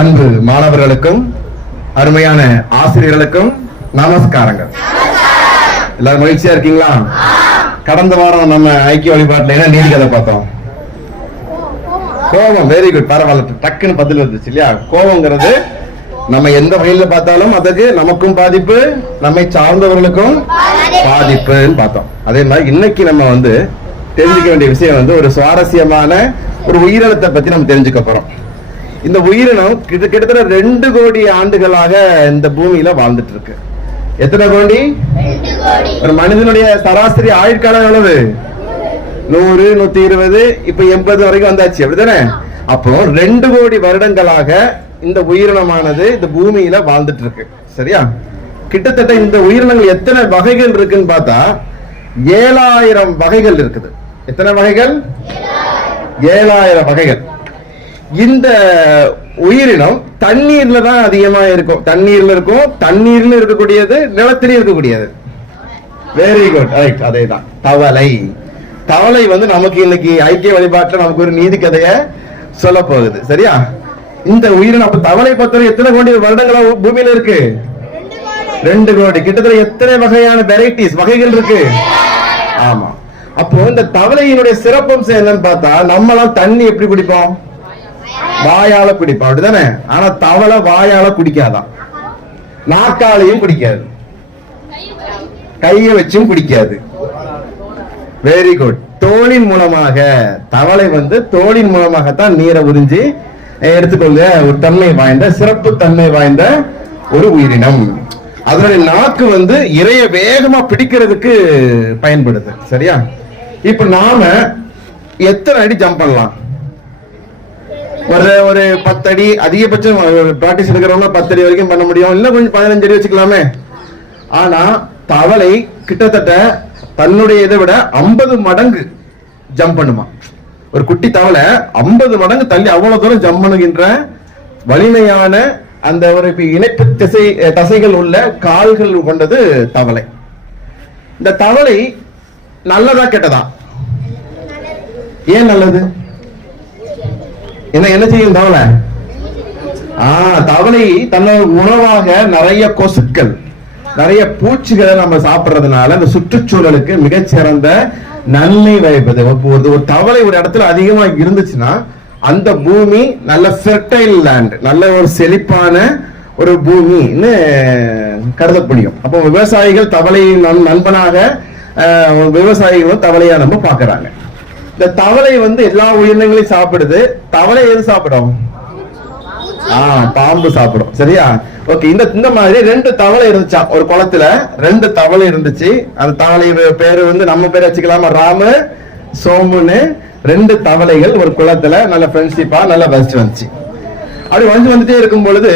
அன்பு மாணவர்களுக்கும் அருமையான ஆசிரியர்களுக்கும் நமஸ்காரங்கள். எல்லாரும் மகிழ்ச்சியா இருக்கீங்களா? கடந்த வாரம் நம்ம ஐக்கிய வழிபாட்டுல என்ன நீதி கதை பார்த்தோம்? கோபம். வெரி குட், பரவாயில்ல, டக்குன்னு பதில் வந்துச்சு இல்லையா? கோபம்ங்கிறது நம்ம எந்த வகையில பார்த்தாலும் அதுக்கு நமக்கும் பாதிப்பு, நம்மை சார்ந்தவர்களுக்கும் பாதிப்புன்னு பார்த்தோம். அதே மாதிரி இன்னைக்கு நம்ம தெரிஞ்சுக்க வேண்டிய விஷயம் ஒரு சுவாரஸ்யமான ஒரு உயிரினத்தை பத்தி நம்ம தெரிஞ்சுக்க போறோம். இந்த உயிரினம் கிட்டத்தட்ட 2 கோடி ஆண்டுகளாக இந்த பூமியில வாழ்ந்துட்டு இருக்கு. எத்தனை கோடி? ஒரு மனிதனுடைய சராசரி ஆயுட்காலம் எவ்வளவு? 100, 120, இப்ப 80 வரைக்கும் வந்தாச்சு, அப்படித்தானே? அப்போ 2 கோடி வருடங்களாக இந்த உயிரினமானது இந்த பூமியில வாழ்ந்துட்டு இருக்கு. சரியா? கிட்டத்தட்ட இந்த உயிரினங்கள் எத்தனை வகைகள் இருக்குன்னு பார்த்தா 7000 வகைகள் இருக்குது. எத்தனை வகைகள்? 7000 வகைகள். இந்த உயிரினம் தண்ணீர்ல தான் அதிகமா இருக்கும். தண்ணீர்ல இருக்கும், தண்ணீர்ல இருக்கக்கூடியது, நிலத்திலும் இருக்கக்கூடியது. வெரி குட், ரைட், அதேதான் தவளை. தவளை நமக்கு இன்னைக்கு ஐக்கிய வழிபாட்டுல நமக்கு ஒரு நீதி கதைய சொல்ல போகுது. சரியா? இந்த உயிரினம் அப்ப தவளை பொறுத்தவரை எத்தனை கோடி வருடங்களா பூமியில இருக்கு? 2 கோடி. கிட்டத்தட்ட எத்தனை வகையான வெரைட்டிஸ், வகைகள் இருக்கு? ஆமா. அப்போ இந்த தவளையினுடைய சிறப்பம்சம் என்னன்னு பார்த்தா, நம்மளாம் தண்ணி எப்படி குடிப்போம்? வாயால குடிப்போம், அப்படிதானே? ஆனா தவளை வாயால குடிக்காதான், நாக்காலையும் குடிக்காது, கைய வச்சும் குடிக்காது. Very good. தோலின் மூலமாக தவளை தோலின் மூலமாகத்தான் நீரை உறிஞ்சி எடுத்துக்கொள்ள ஒரு தன்மை வாய்ந்த, சிறப்பு தன்மை வாய்ந்த ஒரு உயிரினம். அதனுடைய நாக்கு இரைய வேகமா பிடிக்கிறதுக்கு பயன்படுது. சரியா? இப்ப நாம எத்தனை அடி ஜம்ப் பண்ணலாம்? ஒரு 10 அடி, அதிகபட்சம் பிராக்டிஸ் எடுக்கிறவங்க 10 அடி வரைக்கும் பண்ண முடியும், இல்ல கொஞ்சம் 15 அடி வச்சுக்கலாமே. ஆனா தவளை கிட்டத்தட்ட தன்னுடைய இதை விட 50 மடங்கு ஜம்ப் பண்ணுமா. ஒரு குட்டி தவளை 50 மடங்கு தள்ளி அவ்வளவு தூரம் ஜம்ப் பண்ணுகின்ற வலிமையான அந்த ஒரு இணைப்பு தசைகள் உள்ள கால்கள் கொண்டது தவளை. இந்த தவளை நல்லதா கெட்டதா? ஏன் நல்லது? என்ன செய்யும் தவளை? தவளை தன்னோட உணவாக நிறைய கொசுக்கள், நிறைய பூச்சிகளை நம்ம சாப்பிடுறதுனால அந்த சுற்றுச்சூழலுக்கு மிகச்சிறந்த நன்மை வைப்பது. ஒரு தவளை ஒரு இடத்துல அதிகமா இருந்துச்சுன்னா அந்த பூமி நல்ல ஃபெர்டைல் லேண்ட், நல்ல ஒரு செழிப்பான ஒரு பூமின்னு கருத முடியும். அப்போ விவசாயிகள் தவளையின் நண்பனாக, விவசாயிகளும் தவளையா நம்ம பாக்குறாங்க. இந்த தவளை எல்லா உயிரினங்களையும் சாப்பிடுது. தவளை எது சாப்பிடும்? பாம்பு சாப்பிடும். சரியா? ஓகே. இந்த மாதிரி 2 தவளை இருந்துச்சா ஒரு குளத்துல. 2 தவளை இருந்துச்சு. அந்த தவளை பேரு நம்ம பேர் வச்சுக்கலாமா? ராமு, சோமுன்னு 2 தவளைகள் ஒரு குளத்துல நல்ல ஃப்ரெண்ட்ஷிப்பா நல்ல பெஸ்ட் வந்துச்சு. அப்படி வந்துட்டே இருக்கும் பொழுது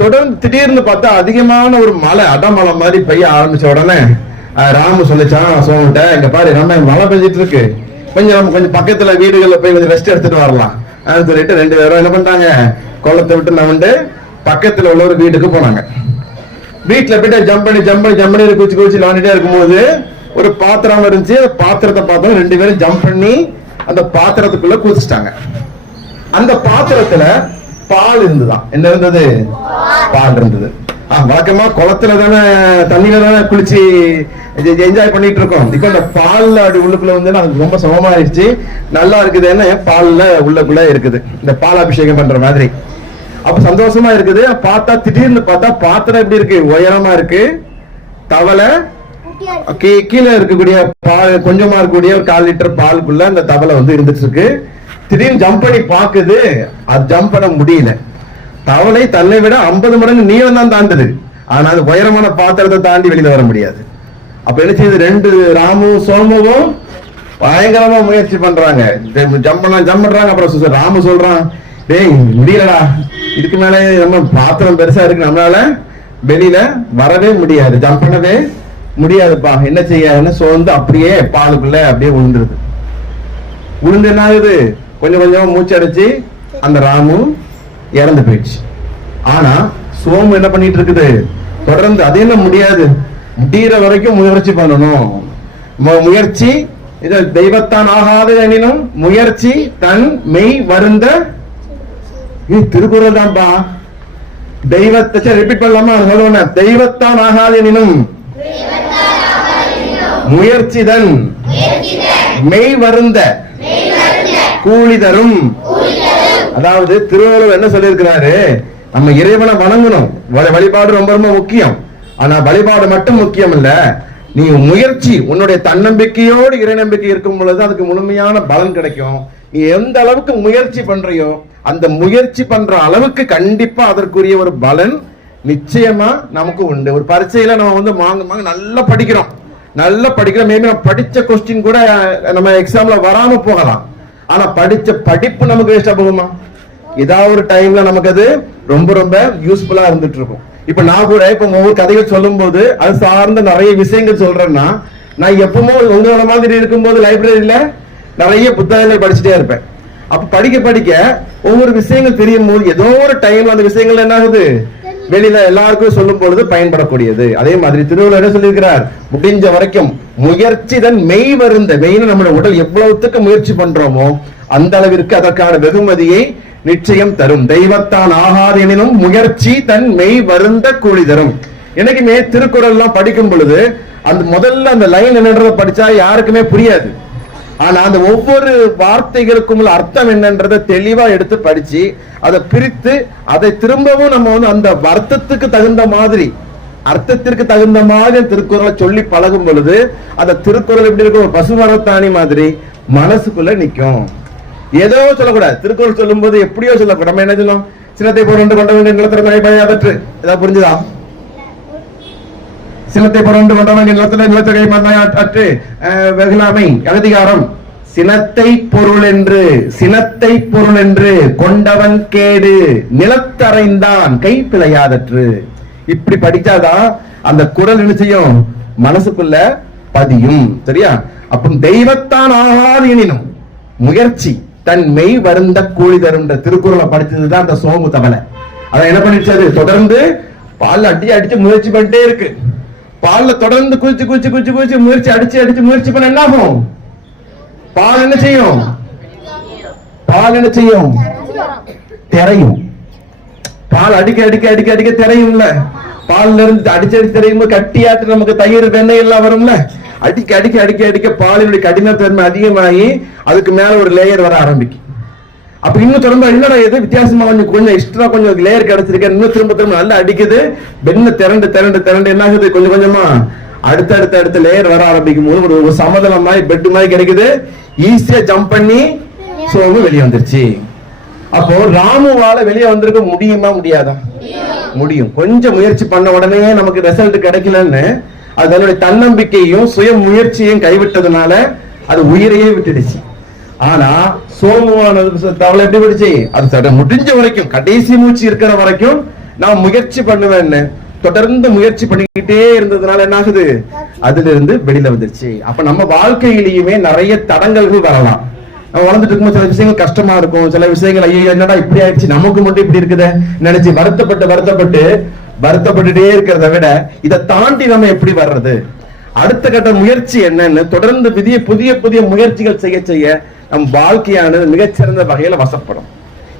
தொடர்ந்து திடீர்னு பார்த்தா அதிகமான ஒரு மழை, அடமழை மாதிரி பெய்ய ஆரம்பிச்ச உடனே ராமு சொல்லிச்சான் சோமுட்ட, இங்க பாரு நம்ம மழை பெஞ்சிட்டு இருக்கு, கொஞ்சம் பக்கத்துல வீடுகள்ல போய் கொஞ்சம் ரெஸ்ட் எடுத்துட்டு வரலாம் அப்படின்னு சொல்லிட்டு 2 பேரும் என்ன பண்ணிட்டாங்க, குளத்தை விட்டு நவண்டு பக்கத்துல உள்ள ஒரு வீட்டுக்கு போனாங்க. வீட்டுல போயிட்டு ஜம்ப் பண்ணி குச்சி விளையாண்டுட்டே இருக்கும்போது ஒரு பாத்திரம் இருந்துச்சு. அந்த பாத்திரத்தை பார்த்தோம். 2 பேரும் ஜம்ப் பண்ணி அந்த பாத்திரத்துக்குள்ள குதிச்சிட்டாங்க. அந்த பாத்திரத்துல பால் இருந்துதான். என்ன இருந்தது? பால் இருந்தது. வழக்கமா குளத்துல தானே, தண்ணியில தானே குளிச்சு என்ஜாய் பண்ணிட்டு இருக்கோம். இப்ப இந்த பால்ல அப்படி உள்ளுக்குள்ள அது ரொம்ப சுகமாயிருச்சு, நல்லா இருக்குது. என்ன பால்ல உள்ளுக்குள்ள இருக்குது, இந்த பால் அபிஷேகம் பண்ற மாதிரி. அப்ப சந்தோஷமா இருக்குது. பார்த்தா திடீர்னு பார்த்தா பாத்திரம் எப்படி இருக்கு? உயரமா இருக்கு. தவளை கீழே இருக்கக்கூடிய பால், கொஞ்சமா இருக்கக்கூடிய ஒரு 1/4 லிட்டர் பாலுக்குள்ள அந்த தவளை இருந்துட்டு இருக்கு. திடீர்னு ஜம்ப் பண்ணி பாக்குது, அது ஜம்ப் பண்ண முடியல. தவளை தன்னை விட 50 மடங்கு நீளம் தான் தாண்டுது. ஆனா அது உயரமான பாத்திரத்தை தாண்டி வெளியில வர முடியாது. அப்ப என்ன செய்யுது? 2 ராமும் சோமுவும் பயங்கரமா முயற்சி பண்றாங்க, ஜம்ப் பண்றாங்க. அப்புறம் ராமு சொல்றான், டேய் முடியலடா, இதுக்கு மேல நம்ம பாத்திரம் பெருசா இருக்கு, நம்மளால வெளியில வரவே முடியாது, ஜம்ப் பண்ணவே முடியாதுப்பா, என்ன செய்ய சோர்ந்து அப்படியே பாலுக்குள்ள அப்படியே விழுந்துருது. விழுந்து என்ன ஆகுது? கொஞ்சம் மூச்சடைச்சு அந்த ராமு இறந்து போயிடுச்சு. ஆனா சோமு என்ன பண்ணிட்டு இருக்குது? தொடர்ந்து அது என்ன முடியாது, முடிகிற வரைக்கும் முயற்சி பண்ணணும். முயற்சி இது தெய்வத்தான் ஆகாது எனினும் முயற்சி தன் மெய் வருந்த திருக்குறள் தான்பா. தெய்வத்தை ரிப்பீட் பண்ணலாமா? சொல்லுவோம், தெய்வத்தான் ஆகாதெனினும் முயற்சிதன் மெய் வருந்த கூலி தரும். அதாவது திருவள்ளுவர் என்ன சொல்லியிருக்கிறாரு, நம்ம இறைவனை வணங்கணும், வழிபாடு ரொம்ப ரொம்ப முக்கியம். ஆனா வழிபாடு மட்டும் முக்கியம் இல்ல, நீ முயற்சி, உன்னுடைய தன்னம்பிக்கையோடு இறை நம்பிக்கை இருக்கும் பொழுது அதுக்கு முழுமையான பலன் கிடைக்கும். நீ எந்த அளவுக்கு முயற்சி பண்றியோ அந்த முயற்சி பண்ற அளவுக்கு கண்டிப்பா அதற்குரிய ஒரு பலன் நிச்சயமா நமக்கு உண்டு. ஒரு பரீட்சையில நம்ம வந்து மாங்க நல்லா படிக்கிறோம், மேபி நம்ம படிச்ச கொஸ்டின் கூட நம்ம எக்ஸாம்ல வராம போகலாம். ஆனா படிச்ச படிப்பு நமக்கு வேஸ்டா போகுமா? ஏதாவது ஒரு டைம்ல நமக்கு அது ரொம்ப ரொம்ப யூஸ்ஃபுல்லா இருந்துட்டு இருக்கும். இப்ப நான் கூட இப்ப ஒவ்வொரு கதைகள் சொல்லும் போது அது சார்ந்த நிறைய விஷயங்கள் சொல்றேன்னா, நான் எப்பவுமே உங்களோட மாதிரி இருக்கும்போது லைப்ரரியில நிறைய புத்தகங்கள் படிச்சுட்டே இருப்பேன். அப்ப படிக்க படிக்க ஒவ்வொரு விஷயங்கள் தெரியும் போது ஏதோ ஒரு டைம்ல அந்த விஷயங்கள் என்ன ஆகுது, வெளியில எல்லாருக்கும் சொல்லும் பொழுது பயன்படக்கூடியது. அதே மாதிரி திருவள்ளுவர் என்ன சொல்லியிருக்கிறார், முடிஞ்ச வரைக்கும் முயற்சி தன் மெய் வருந்த. மெயின் நம்மளுடைய உடல் எவ்வளவுத்துக்கு முயற்சி பண்றோமோ அந்த அளவிற்கு அதற்கான வெகுமதியை நிச்சயம் தரும். தெய்வத்தான் ஆகாதெனினும் முயற்சி தன் மெய் வருந்த கூலி தரும். எனக்குமே திருக்குறள் எல்லாம் படிக்கும் பொழுது அந்த முதல்ல அந்த லைன் என்னன்றதை படிச்சா யாருக்குமே புரியாது. ஆனா அந்த ஒவ்வொரு வார்த்தைகளுக்கும் உள்ள அர்த்தம் என்னன்றதை தெளிவா எடுத்து படிச்சு அதை பிரித்து அதை திரும்பவும் நம்ம வந்து அந்த அர்த்தத்திற்கு தகுந்த மாதிரி திருக்குறளை சொல்லி பழகும் பொழுது அந்த திருக்குறள் எப்படி இருக்கும், ஒரு பசுமரத்தாணி மாதிரி மனசுக்குள்ள நிக்கும். ஏதோ சொல்லக்கூடாது, திருக்குறள் சொல்லும் போது எப்படியோ சொல்லக்கூடாது. நம்ம என்ன சொல்லும், சினத்தை போட்டு கொண்ட வேண்டிய நிலத்திறமை பயதற்று. ஏதாவது புரிஞ்சுதா? சினத்தை போட்டு கொண்ட வேண்டிய நிலத்திறமை அற்று வெகுளாமை அகதிகாரம். சினத்தை பொருள் என்று கொண்டவன் கேடு நிலத்தறைந்தான் கை பிழையாதற்று. இப்படி படிச்சாதான் அந்த குறள் என்ன செய்யும், மனசுக்குள்ள பதியும். சரியா? அப்ப தெய்வத்தான் ஆகாது எனினும் முயற்சி தன் மெய் வருந்த கூலி தரும். திருக்குறளை படிச்சதுதான் அந்த சோமு தவளை. அத என்ன பண்ணிடுச்சு, தொடர்ந்து பால்ல அடிச்சு முயற்சி பண்ணிட்டே இருக்கு. பால்ல தொடர்ந்து குதிச்சு முயற்சி அடிச்சு முயற்சி பண்ண என்ன ஆகும், பால் என்ன செய்யும், திரையும். பால் அடிக்க திரையும்ல. பால்ல இருந்து அடிச்சு திரையும் கட்டியாட்டு நமக்கு தயிர் வெண்ணெய் எல்லாம் வரும்ல. அடிக்க பாலினுடைய கடினத்தன்மை அதிகமாகி அதுக்கு மேல ஒரு லேயர் வர ஆரம்பிக்கும். அப்ப இன்னும் திரும்ப என்னடா எது வித்தியாசமா கொஞ்சம் எக்ஸ்ட்ரா கொஞ்சம் லேயர் கிடைச்சிருக்கேன், இன்னும் திரும்ப நல்லா அடிக்குது. வெண்ணெய் திரண்டு என்ன ஆகுது, கொஞ்சம் கொஞ்சமா அடுத்த லேயர் வர ஆரம்பிக்கும் போது ஒரு சமதளம் மாதிரி பெட் மாதிரி கிடைக்குது. ஈஸியா ஜம்ப் பண்ணி சோமு வெளியே வந்துருச்சு. அப்போ ராமுவால வெளியே வந்திருக்க முடியுமா, முடியாதா? முடியும். கொஞ்சம் முயற்சி பண்ண உடனே நமக்கு ரிசல்ட் கிடைக்கலன்னு அதனுடைய தன்னம்பிக்கையும் சுய முயற்சியையும் கைவிட்டதுனால அது உயிரையே விட்டுடுச்சு. ஆனா சோமுவானது தவளை எப்படி விடுச்சு, அது முடிஞ்ச வரைக்கும் கடைசி மூச்சு இருக்கிற வரைக்கும் நான் முயற்சி பண்ணுவேன்னு தொடர்ந்து முயற்சி பண்ணிக்கிட்டே இருந்ததுனால என்ன ஆகுது, அதுல இருந்து வெளியில வந்துருச்சு. அப்ப நம்ம வாழ்க்கையிலேயுமே நிறைய தடங்கல்கள் வரலாம். நம்ம வளர்ந்துட்டு இருக்கும்போது சில விஷயங்கள் கஷ்டமா இருக்கும், சில விஷயங்கள் ஐயோ என்னடா இப்படி ஆயிடுச்சு, நமக்கு மட்டும் இப்படி இருக்குத நினைச்சு வருத்தப்பட்டுட்டே இருக்கிறத விட இதை தாண்டி நம்ம எப்படி வர்றது, அடுத்த கட்ட முயற்சி என்னன்னு தொடர்ந்து புதிய முயற்சிகள் செய்ய நம் வாழ்க்கையானது மிகச்சிறந்த வகையில வசப்படும்.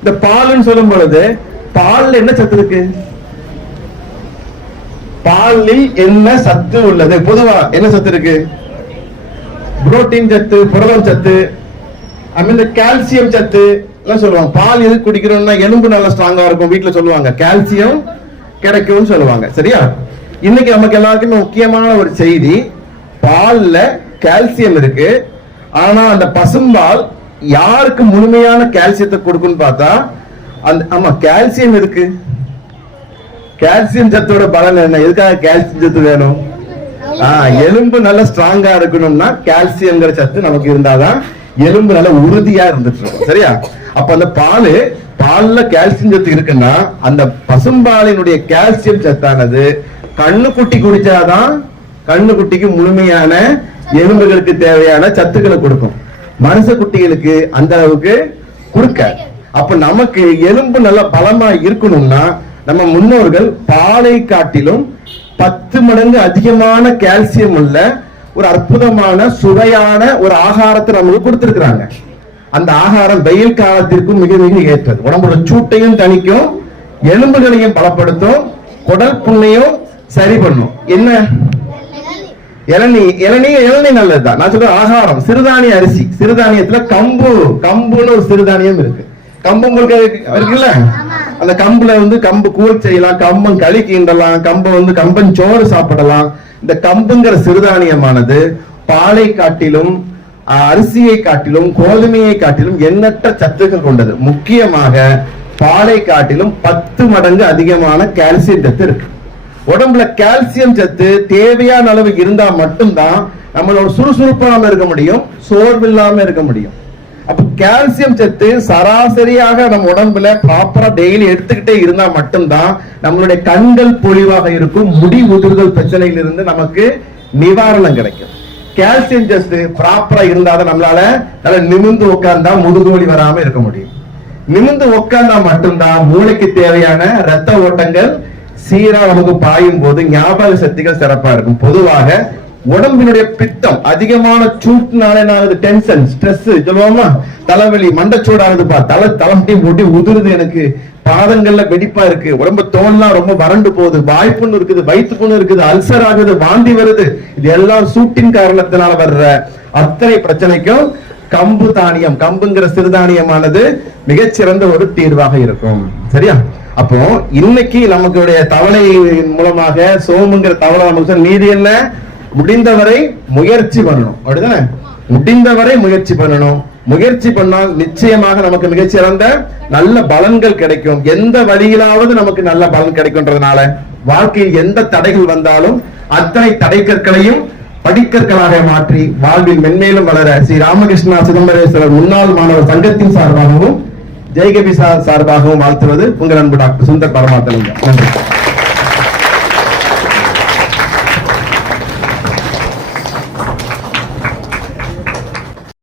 இந்த பால்னு சொல்லும் பொழுது பால்ல என்ன சத்து இருக்கு, பாலில் என்ன சத்து உள்ளது, பொதுவா என்ன சத்து இருக்கு, புரோட்டீன் சத்து, புரதம் சத்து, கால்சியம் சத்து எல்லாம் சொல்லுவாங்க. பால் எது குடிக்கிறோம்னா எலும்பு நல்லா ஸ்ட்ராங்கா இருக்கும் வீட்டுல சொல்லுவாங்க, கால்சியம் கிடைக்கும் சொல்லுவாங்க. சரியா? இன்னைக்கு நமக்கு எல்லாருக்குமே முக்கியமான ஒரு செய்தி, பால்ல கால்சியம் இருக்கு. ஆனா அந்த பசும்பால் யாருக்கு முழுமையான கால்சியத்தை கொடுக்குன்னு பார்த்தா ஆமா கால்சியம் இருக்கு. கால்சியம் சத்தோட பலன் என்ன, எதுக்காக கால்சியம் சத்து வேணும், எலும்பு நல்லா ஸ்ட்ராங்கா இருக்கணும்னா கால்சியம்ங்கிற சத்து நமக்கு இருந்தாதான் எலும்பு நல்லா உறுதியா இருந்துட்டு இருக்கும். சரியா? அப்ப அந்த பால்ல கால்சியம் சத்து இருக்குன்னா அந்த பசும்பாலினுடைய கால்சியம் சத்தானது கண்ணுக்குட்டி குடிச்சாதான் கண்ணுக்குட்டிக்கு முழுமையான எலும்புகளுக்கு தேவையான சத்துக்களை கொடுக்கும். மனுஷ குட்டிகளுக்கு அந்த அளவுக்கு கொடுக்க. அப்ப நமக்கு எலும்பு நல்ல பலமா இருக்கணும்னா நம்ம முன்னோர்கள் பாலை காட்டிலும் 10 மடங்கு அதிகமான கால்சியம் உள்ள ஒரு அற்புதமான சுவையான ஒரு ஆகாரத்தை நமக்கு கொடுத்திருக்கிறாங்க. அந்த ஆகாரம் வெயில் காலத்திற்கும் மிக மிக ஏற்றது. உடம்போட சூட்டையும் தணிக்கும், எலும்புகளையும் பலப்படுத்தும், குடல் புண்ணையும் சரி பண்ணும். என்ன இளநீ நல்லதுதான். நான் சொல்ற ஆகாரம் சிறுதானிய அரிசி, சிறுதானியத்துல கம்புன்னு ஒரு சிறுதானியம் இருக்கு. கம்பு உங்களுக்கு இருக்குல்ல, அந்த கம்புல கம்பு கூழ் செய்யலாம், கம்பம் களி கீண்டலாம், கம்பன் சோறு சாப்பிடலாம். இந்த கம்புங்கிற சிறுதானியமானது பாலை காட்டிலும் அரிசியை காட்டிலும் கோதுமையை காட்டிலும் எண்ணற்ற சத்துக்கள் கொண்டது. முக்கியமாக பாலை காட்டிலும் 10 மடங்கு அதிகமான கால்சியம் சத்து இருக்கு. உடம்புல கால்சியம் சத்து தேவையான அளவு இருந்தா மட்டும்தான் நம்மளோட சுறுசுறுப்பாக இருக்க முடியும், சோர்வில்லாம இருக்க முடியும். அப்ப கால்சியம் சத்து சராசரியாக நம்ம உடம்புல ப்ராப்பரா டெய்லி எடுத்துக்கிட்டே இருந்தா மட்டும்தான் நம்மளுடைய கண்கள் பொலிவாக இருக்கும், முடி உதிர்தல் பிரச்சனையிலிருந்து நமக்கு நிவாரணம் கிடைக்கும். கால்சியம் சத்து ப்ராப்பரா இருந்தாதான் நம்மளால நல்லா நிமிர்ந்து உட்கார்ந்தா முதுகுவலி வராம இருக்க முடியும். நிமிர்ந்து உட்கார்ந்தா மட்டும்தான் மூளைக்கு தேவையான ரத்த ஓட்டங்கள் சீரா நமக்கு பாயும் போது ஞாபக சக்திகள் சிறப்பா இருக்கும். பொதுவாக உடம்பினுடைய பித்தம் அதிகமான சூட்டுனால டென்ஷன், ஸ்ட்ரெஸ் சொல்லுவோமா, தலைவலி, மண்டச்சூடாகுதுப்பா, தலைமுடி முடி உதிருது, எனக்கு பாதங்கள்ல வெடிப்பா இருக்கு, உடம்பு தோல்லாம் ரொம்ப வறண்டு போகுது, வாய்ப்புண்ணு இருக்குது, வயிற்று புண்ணு இருக்குது, அல்சர் ஆகுது, வாந்தி வருது, இது எல்லாம் சூட்டின் காரணத்தினால வர்ற அத்தனை பிரச்சனைக்கும் கம்புங்கிற சிறுதானியமானது மிகச்சிறந்த ஒரு தீர்வாக இருக்கும். சரியா? அப்போ இன்னைக்கு நமக்கு தவளை மூலமாக சோமுங்கிற தவளை நமக்கு நீதி என்ன, முடிந்தவரை முயற்சி பண்ணணும். அப்படிதானே? முடிந்தவரை முயற்சி பண்ணணும். முயற்சி பண்ணால் நிச்சயமாக நமக்கு மிகச்சிறந்த நல்ல பலன்கள் கிடைக்கும். எந்த வழியிலாவது நமக்கு நல்ல பலன் கிடைக்கும்ன்றதுனால வாழ்க்கையில் எந்த தடைகள் வந்தாலும் அத்தனை தடைக்கற்களையும் படிக்கற்களாக மாற்றி வாழ்வில் மென்மேலும் வளர ஸ்ரீ ராமகிருஷ்ணா சிதம்பரேஸ்வரர் முன்னாள் மாணவர் சங்கத்தின் சார்பாகவும் ஜெய்கபி சார்பாகவும் வாழ்த்துவது உங்கள் அன்பு டாக்டர் சுந்தர் பரமாத்தலிங்கம். நன்றி.